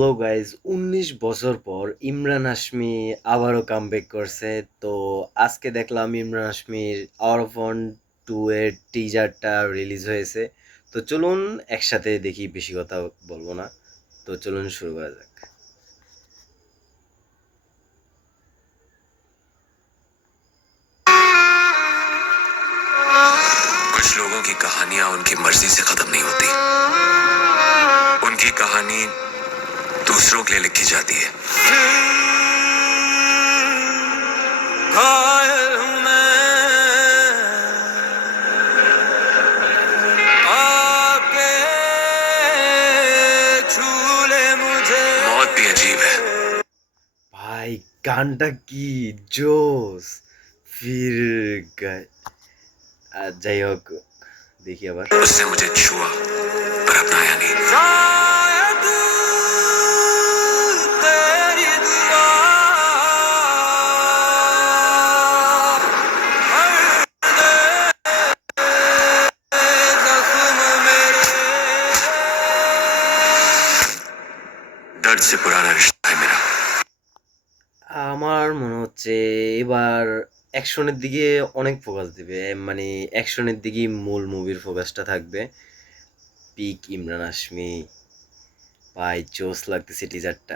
Hello guys, ১৯ বছর পর ইমরান হাশমি আবারও কামব্যাক করছে। তো আজকে দেখলাম ইমরান হাশমির আওয়ার অফ ওয়ান 2 এর টিজারটা রিলিজ হয়েছে। তো চলুন একসাথে দেখি, বেশি কথা বলবো না। তো চলুন শুরু করা যাক। कुछ लोगों की कहानियां उनकी मर्जी से खत्म नहीं होती। उनकी कहानी दूसरों के लिए लिखी जाती है। घायल हूं मैं आपके झूले मुझे। मौत भी अजीब है। ভাই গানটা কি জোস! ফির যাই হোক, দেখি আবার। उसने मुझे छुआ पर अपनाया नहीं। शायद तेरी दुआ जख्म मेरे दर्द से पुराना रिश्ता है मेरा। আমার মনে হচ্ছে এবার অ্যাকশনের দিকে অনেক ফোকাস দিবে, মানে অ্যাকশনের দিকেই মূল মুভির ফোকাসটা থাকবে। পিক ইমরান হাশমি, ভাই জোস লাগতেছে টিজারটা।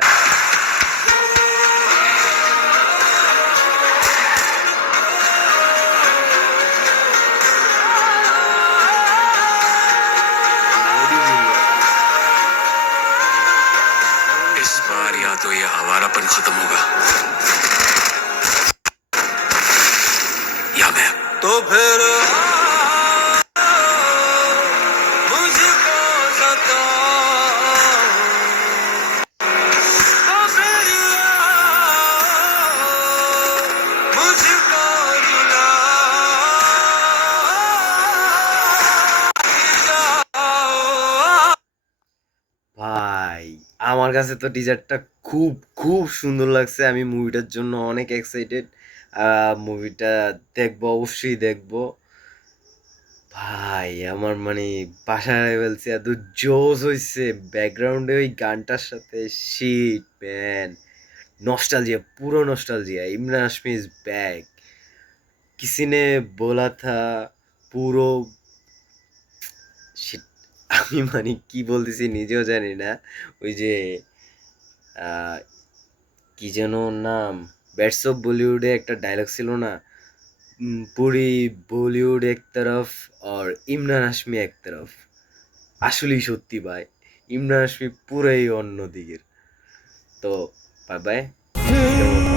इस बार या तो ये आवारापन खत्म होगा या मैं। तो फिर मुझको सताओ, तो फिर मुझको रुलाओ। ভাই আমার কাছে তো টিজারটা খুব খুব সুন্দর লাগছে। আমি মুভিটার জন্য অনেক এক্সাইটেড। মুভিটা দেখবো, অবশ্যই দেখবো। ভাই আমার মানে বাসায় ফেলছে, এত জোস হয়েছে। ব্যাকগ্রাউন্ডে ওই গানটার সাথে শিট ম্যান, নস্টালজিয়া, পুরো nostalgia. Imran Hashmi is back. কিসি নে बोला था, পুরো shit, আমি মানে কি বলতেছি নিজেও জানি না। ওই যে আহ, কি যেন ওর নাম, ব্যাটস অফ বলিউডে একটা ডায়লগ ছিল না, पूरी বলিউড এক তরফ আর ইমরান হাশমি এক তরফ। আসলেই সত্যি ভাই, ইমরান হাশমি পুরাই অন্য দিকের। তো বাই বাই, আজকের মতো।